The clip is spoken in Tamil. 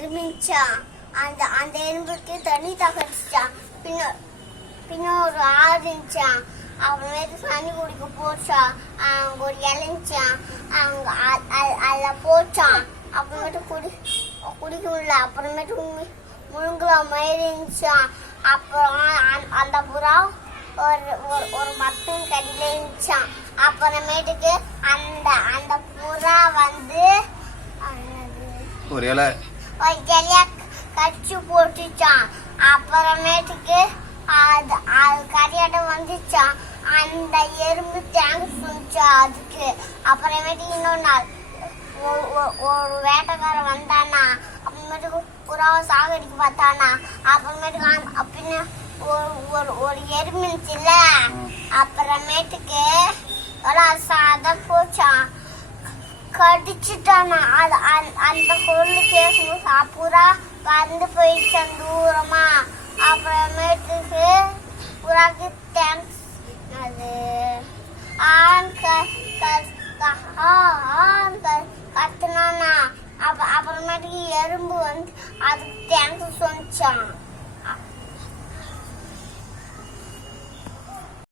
எறும்பிச்சான். அந்த அந்த எறும்புக்கு தண்ணி தகச்சிச்சான். பின்ன ஒரு ஆறு இருந்துச்சான். அப்புறமேட்டு தண்ணி குடிக்க போச்சான். அங்க ஒரு இலைஞ்சான். அங்க அதில் போச்சான். அப்புறமேட்டு குடிக்க முடியல. அப்புறமேட்டு முழுங்குல மயிர் இருந்துச்சான். அப்புறம் அந்த புறா ஒரு மரத்தின் கடியில இருந்துச்சான். அப்புறமேட்டுக்கு அந்த அந்த புறா வந்து ஒரு இலைய கடிச்சு போட்டுச்சான். அப்புறமேட்டுக்கு அது கரியாட்டம் வந்துச்சான். அந்த எறும்பு தேங்க்ஸ் சொல்லிச்சா அதுக்கு. அப்புறமேட்டுக்கு இன்னொரு நாள் ஒரு வேட்டைக்காரன் வந்தானா. அப்புறமேட்டுக்கு புறாவை சாகடிக்க பார்த்தானா. அப்புறமேட்டுக்கு பின்ன ஒரு எறும்பு இருந்துச்சுல்ல. அப்புறமேட்டுக்கு சாதம் போச்சான். கடிச்சுட்டானா. அந்த குரல் கேட்கும் புறா வந்து போயிடுச்சான் தூரமா. அப்புறமேட்டுக்கு புறாக்கு தேங்க்ஸ் அது கத்துனானா. அப்புறமேட்டுக்கு எறும்பு வந்து அதுக்கு தேங்க்ஸ் சொன்னான்.